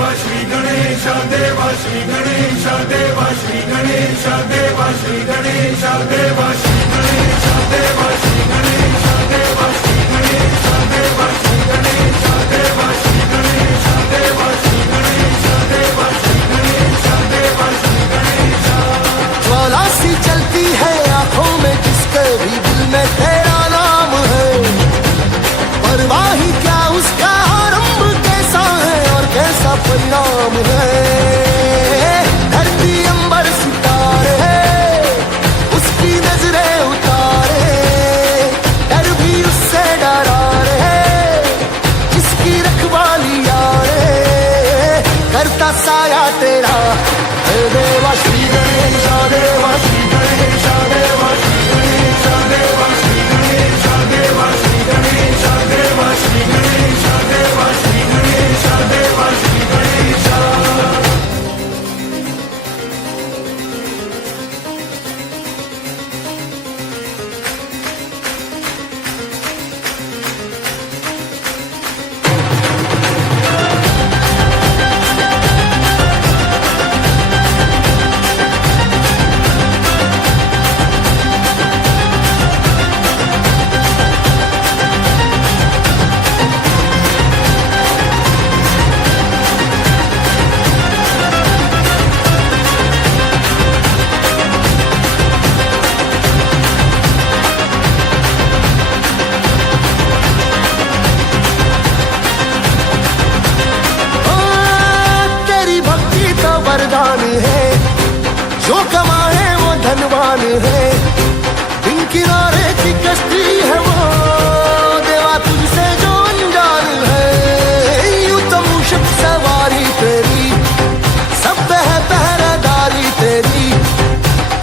देवा श्री गणेश देवा श्री गणेश देवा श्री गणेश देवा श्री गणेश देवा श्री गणेश देवा श्री गणेश देवा श्री गणेश देवा श्री गणेश देवा श्री गणेश देवा श्री गणेश देवा श्री गणेश देवा श्री गणेश। ज्वाला सी चलती है आंखों में जिसके भी दिल में तेरा नाम है, परवाही क्या उसका आरंभ कैसा है और कैसा परिणाम है। धरती अंबर सितारे उसकी नजरें उतारे, डर भी उससे डरा रे जिसकी रखवाली यारे करता साया तेरा। देवा श्री गणेश देवा श्री गणेश देवा श्री गणेश देवा श्री गणेश देवा श्री गणेश देवा श्री गणेश देवा श्री गणेश देवा श्री गणेश। वरदान है जो कमाए वो धनवान है, दिन किनारे की कश्ती है वो देवा तुझसे जो अनजान है। यूं तो मूषक सवारी तेरी सब पे है पहरेदारी तेरी,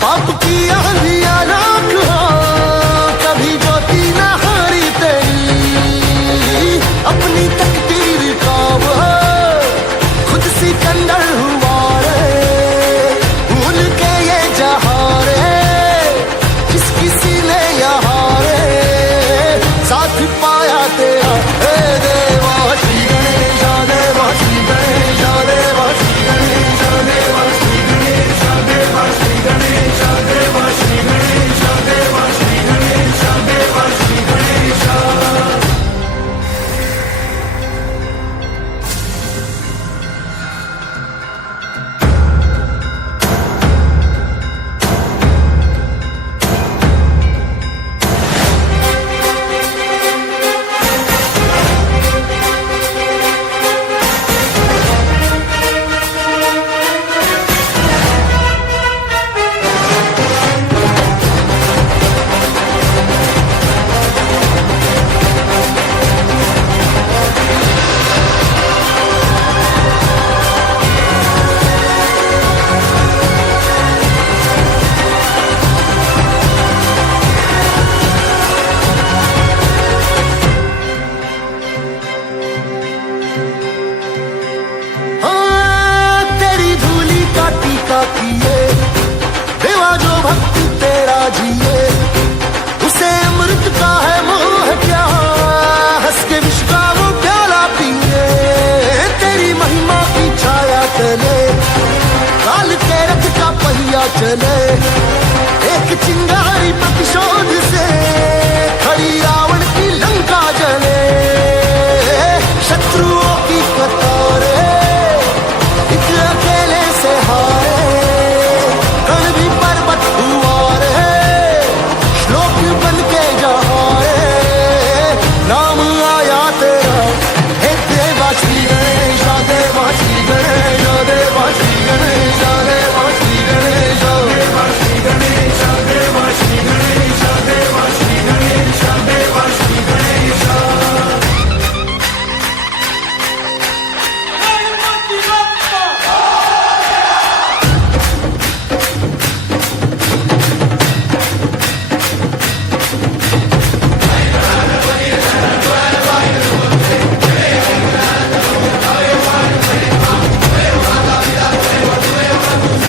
पाप की आंधियां राख हो कभी ज्योति न हारी तेरी। अपनी तकदीर का वो खुद सिकंदर हुआ पाया तेरा। देवा श्री गणेश देवा श्री गणेश देवा श्री गणेश देवा श्री गणेश देवा श्री गणेश देवा श्री गणेश देवा श्री गणेश देवा श्री गणेश। किए देवा जो भक्त तेरा जिए, उसे अमृत का है मोह क्या, हंस के विश्व का वो प्याला पिए। तेरी महिमा की छाया तले काल के रथ का पहिया चले,